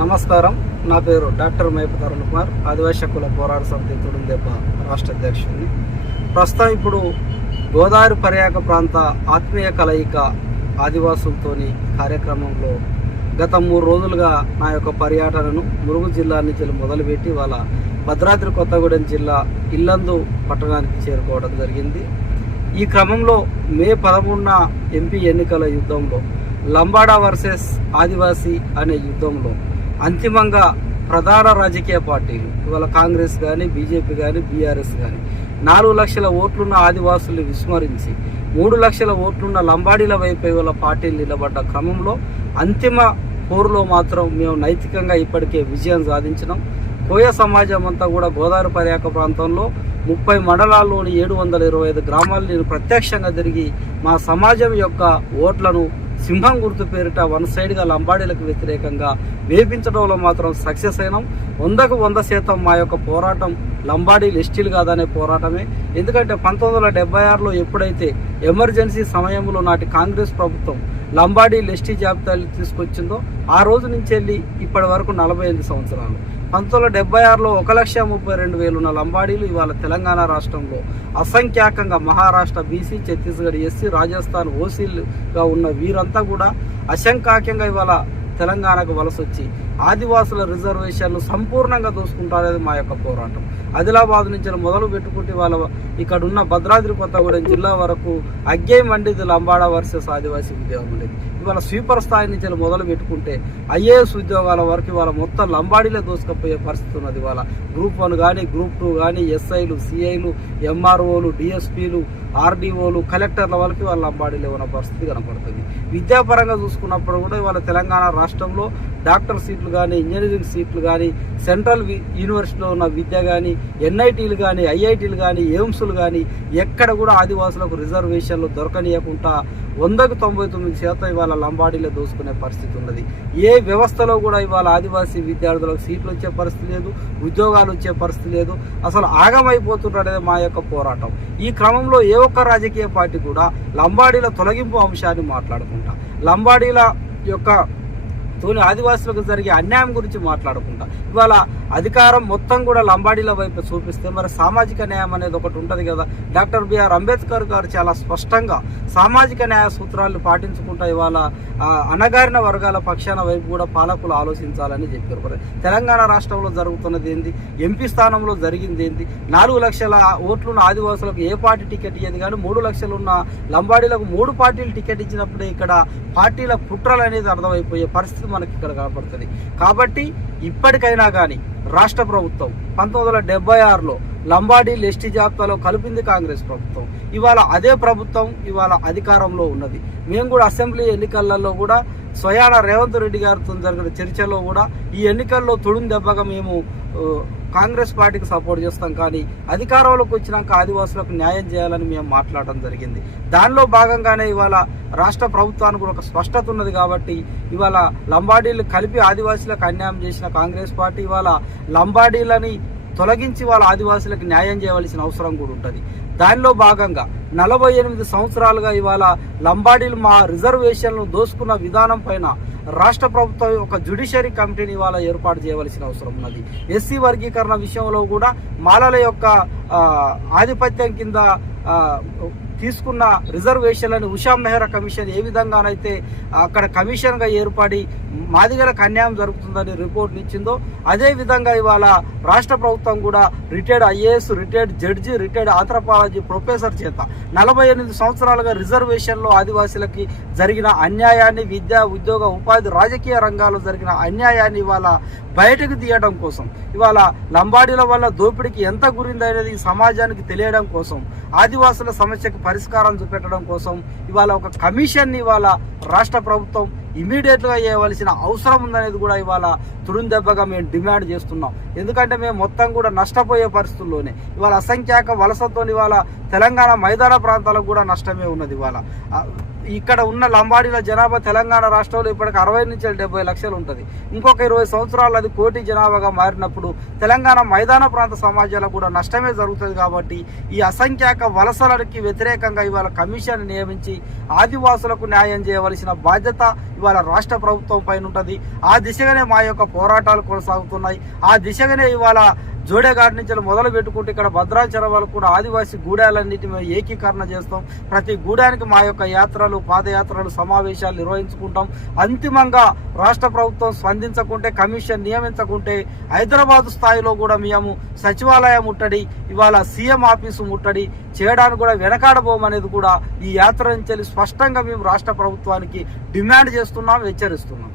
నమస్కారం. నా పేరు డాక్టర్ మేపు తరుణ్ కుమార్. ఆదివాసీ హక్కుల పోరాట సమితి తుడుందెబ్బ రాష్ట్ర అధ్యక్షుడిని. ప్రస్తుతం ఇప్పుడు గోదావరి పర్యాక ప్రాంత ఆత్మీయ కలయిక ఆదివాసులతోని కార్యక్రమంలో గత మూడు రోజులుగా నా యొక్క పర్యటనను మురుగు జిల్లా నుంచి మొదలుపెట్టి వాళ్ళ భద్రాద్రి కొత్తగూడెం జిల్లా ఇల్లందు పట్టణానికి చేరుకోవడం జరిగింది. ఈ క్రమంలో మే పదమూడున ఎంపీ ఎన్నికల యుద్ధంలో లంబాడా వర్సెస్ ఆదివాసీ అనే యుద్ధంలో అంతిమంగా ప్రధాన రాజకీయ పార్టీలు. ఇవాళ కాంగ్రెస్ కానీ బీజేపీ కానీ బీఆర్ఎస్ కానీ నాలుగు లక్షల ఓట్లున్న ఆదివాసుల్ని విస్మరించి మూడు లక్షల ఓట్లున్న లంబాడీల వైపు ఇవాళ పార్టీలు నిలబడ్డ క్రమంలో అంతిమ పోరులో మాత్రం మేము నైతికంగా ఇప్పటికే విజయం సాధించినాం. కోయ సమాజం అంతా కూడా గోదావరి పర్యాక ప్రాంతంలో ముప్పై మండలాల్లోని ఏడు వందల ఇరవై ఐదు గ్రామాలు నేను ప్రత్యక్షంగా తిరిగి మా సమాజం యొక్క ఓట్లను సింహం గుర్తు పేరిట వన్ సైడ్గా లంబాడీలకు వ్యతిరేకంగా వేపించడంలో మాత్రం సక్సెస్ అయినాం. వందకు వంద శాతం మా యొక్క పోరాటం లంబాడీలు ఎస్టీలు కాదనే పోరాటమే. ఎందుకంటే పంతొమ్మిది వందల డెబ్బై ఆరులో ఎప్పుడైతే ఎమర్జెన్సీ సమయంలో నాటి కాంగ్రెస్ ప్రభుత్వం లంబాడీలు ఎస్టీ జాబితాలు తీసుకొచ్చిందో ఆ రోజు నుంచి వెళ్ళి ఇప్పటి వరకు నలభై ఎనిమిది సంవత్సరాలు. పంతొమ్మిది వందల డెబ్బై ఆరులో ఒక లక్ష ముప్పై రెండు వేలు ఉన్న లంబాడీలు ఇవాళ తెలంగాణ రాష్ట్రంలో అసంఖ్యాకంగా మహారాష్ట్ర బీసీ ఛత్తీస్గఢ్ ఎస్సీ రాజస్థాన్ ఓసీలుగా ఉన్న వీరంతా కూడా అసంఖ్యాకంగా ఇవాళ తెలంగాణకు వలస వచ్చి ఆదివాసుల రిజర్వేషన్లు సంపూర్ణంగా దోసుకుంటారనేది మా యొక్క పోరాటం. ఆదిలాబాద్ నుంచి మొదలు పెట్టుకుంటే వాళ్ళ ఇక్కడ ఉన్న భద్రాద్రి కొత్తగూడెం జిల్లా వరకు అగ్గే మండిది లంబాడ వర్సెస్ ఆదివాసీ ఉద్యోగం ఉండేది. ఇవాళ స్వీపర్ స్థాయి నుంచి మొదలు పెట్టుకుంటే ఐఏఎస్ ఉద్యోగాల వరకు ఇవాళ మొత్తం లంబాడీలే దోసుకపోయే పరిస్థితి ఉన్నది ఇవాళ. గ్రూప్ వన్ కానీ గ్రూప్ టూ కానీ ఎస్ఐలు సిఐలు ఎంఆర్ఓలు డిఎస్పీలు ఆర్డీఓలు కలెక్టర్ల వరకు వాళ్ళ లంబాడీలే ఉన్న పరిస్థితి కనపడుతుంది. విద్యాపరంగా చూసుకున్నప్పుడు కూడా ఇవాళ తెలంగాణ రాష్ట్రంలో డాక్టర్ సీట్లు కానీ ఇంజనీరింగ్ సీట్లు కానీ సెంట్రల్ యూనివర్సిటీలో ఉన్న విద్య కానీ ఎన్ఐటీలు కానీ ఐఐటీలు కానీ ఎయిమ్స్లు కానీ ఎక్కడ కూడా ఆదివాసులకు రిజర్వేషన్లు దొరకనీయకుండా వందకు తొంభై తొమ్మిది శాతం ఇవాళ లంబాడీలో దోసుకునే పరిస్థితి ఉన్నది. ఏ వ్యవస్థలో కూడా ఇవాళ ఆదివాసీ విద్యార్థులకు సీట్లు వచ్చే పరిస్థితి లేదు ఉద్యోగాలు వచ్చే పరిస్థితి లేదు అసలు ఆగమైపోతున్నదే మా యొక్క పోరాటం. ఈ క్రమంలో ఏ ఒక్క రాజకీయ పార్టీ కూడా లంబాడీల తొలగింపు అంశాన్ని మాట్లాడుకుంటా. లంబాడీల యొక్క తోని ఆదివాసులకు జరిగే అన్యాయం గురించి మాట్లాడుకుంటా. ఇవాళ అధికారం మొత్తం కూడా లంబాడీల వైపు చూపిస్తే మరి సామాజిక న్యాయం అనేది ఒకటి ఉంటుంది కదా. డాక్టర్ బిఆర్ అంబేద్కర్ గారు చాలా స్పష్టంగా సామాజిక న్యాయ సూత్రాలను పాటించుకుంటా ఇవాళ అణగారిన వర్గాల పక్షాన వైపు కూడా పాలకులు ఆలోచించాలని చెప్పారు. మరి తెలంగాణ రాష్ట్రంలో జరుగుతున్నది ఏంది? ఎంపీ స్థానంలో జరిగింది ఏంది? నాలుగు లక్షల ఓట్లున్న ఆదివాసులకు ఏ పార్టీ టికెట్ ఇయ్యేది? కానీ మూడు లక్షలు ఉన్న లంబాడీలకు మూడు పార్టీలు టికెట్ ఇచ్చినప్పుడే ఇక్కడ పార్టీల కుట్రలు అనేది అర్థమైపోయే పరిస్థితి మనకి ఇక్కడ కనపడుతుంది. కాబట్టి ఇప్పటికైనా కానీ రాష్ట్ర ప్రభుత్వం పంతొమ్మిది వందల డెబ్బై ఆరులో లంబాడీలు ఎస్టీ జాబితాలో కలిపింది కాంగ్రెస్ ప్రభుత్వం. ఇవాళ అదే ప్రభుత్వం ఇవాళ అధికారంలో ఉన్నది. మేము కూడా అసెంబ్లీ ఎన్నికలలో కూడా స్వయాన రేవంత్ రెడ్డి గారితో జరిగిన చర్చలో కూడా ఈ ఎన్నికల్లో తొడుం దెబ్బగా మేము కాంగ్రెస్ పార్టీకి సపోర్ట్ చేస్తాం. కానీ అధికారంలోకి వచ్చినాక ఆదివాసులకు న్యాయం చేయాలని మేము మాట్లాడడం జరిగింది. దానిలో భాగంగానే ఇవాళ రాష్ట్ర ప్రభుత్వానికి కూడా ఒక స్పష్టత ఉన్నది కాబట్టి ఇవాళ లంబాడీలు కలిపి ఆదివాసులకు అన్యాయం చేసిన కాంగ్రెస్ పార్టీ ఇవాళ లంబాడీలని తొలగించి వాళ్ళ ఆదివాసులకు న్యాయం చేయవలసిన అవసరం కూడా ఉంటుంది. దానిలో భాగంగా నలభై ఎనిమిది సంవత్సరాలుగా ఇవాళ లంబాడీలు మా రిజర్వేషన్లు దోసుకున్న విధానం పైన రాష్ట్ర ప్రభుత్వం ఒక జ్యుడిషియరీ కమిటీని ఇవాళ ఏర్పాటు చేయవలసిన అవసరం ఉన్నది. ఎస్సీ వర్గీకరణ విషయంలో కూడా మాలల యొక్క ఆధిపత్యం కింద తీసుకున్న రిజర్వేషన్లను ఉషా మెహ్రా కమిషన్ ఏ విధంగానైతే అక్కడ కమిషన్గా ఏర్పడి మాదిగలకు అన్యాయం జరుగుతుందని రిపోర్ట్ ఇచ్చిందో అదే విధంగా ఇవాళ రాష్ట్ర ప్రభుత్వం కూడా retired IAS retired judge retired anthropology professor చేత నలభై ఎనిమిది సంవత్సరాలుగా రిజర్వేషన్లో ఆదివాసీలకి జరిగిన అన్యాయాన్ని విద్యా ఉద్యోగ ఉపాధి రాజకీయ రంగాల్లో జరిగిన అన్యాయాన్ని ఇవాళ బయటకు తీయడం కోసం ఇవాళ లంబాడీల వల్ల దోపిడీకి ఎంత గురిందనేది సమాజానికి తెలియడం కోసం ఆదివాసుల సమస్యకు పరిష్కారం చూపెట్టడం కోసం ఇవాళ ఒక కమిషన్ని ఇవాళ రాష్ట్ర ప్రభుత్వం ఇమీడియట్గా చేయవలసిన అవసరం ఉందనేది కూడా ఇవాళ తుడుం దెబ్బగా మేము డిమాండ్ చేస్తున్నాం. ఎందుకంటే మేము మొత్తం కూడా నష్టపోయే పరిస్థితుల్లోనే. ఇవాళ అసంఖ్యాక వలసతో ఇవాళ తెలంగాణ మైదాన ప్రాంతాలకు కూడా నష్టమే ఉన్నది ఇవాళ. ఇక్కడ ఉన్న లంబాడీల జనాభా తెలంగాణ రాష్ట్రంలో ఇప్పటికి అరవై నుంచి డెబ్బై లక్షలు ఉంటుంది. ఇంకొక ఇరవై సంవత్సరాలు అది కోటి జనాభాగా మారినప్పుడు తెలంగాణ మైదాన ప్రాంత సమాజాలకు కూడా నష్టమే జరుగుతుంది కాబట్టి ఈ అసంఖ్యాక వలసలకి వ్యతిరేకంగా ఇవాళ కమిషన్ నియమించి ఆదివాసులకు న్యాయం చేయవలసిన బాధ్యత ఇవాళ రాష్ట్ర ప్రభుత్వం పైన ఉంటుంది. ఆ దిశగానే మా యొక్క పోరాటాలు కొనసాగుతున్నాయి. ఆ దిశగానే ఇవాళ జోడేఘాట్ నుంచి మొదలు పెట్టుకుంటే ఇక్కడ భద్రాచలం వరకు కూడా ఆదివాసీ గూడాలన్నిటి మేము ఏకీకరణ చేస్తాం. ప్రతి గూడానికి మా యొక్క యాత్రలు పాదయాత్రలు సమావేశాలు నిర్వహించుకుంటాం. అంతిమంగా రాష్ట్ర ప్రభుత్వం స్పందించకుంటే కమిషన్ నియమించకుంటే హైదరాబాద్ స్థాయిలో కూడా మేము సచివాలయం ముట్టడి ఇవాళ సీఎం ఆఫీసు ముట్టడి చేయడానికి కూడా వెనకాడబోమనేది కూడా ఈ యాత్ర నుంచి స్పష్టంగా మేము రాష్ట్ర ప్రభుత్వానికి డిమాండ్ చేస్తున్నాం హెచ్చరిస్తున్నాం.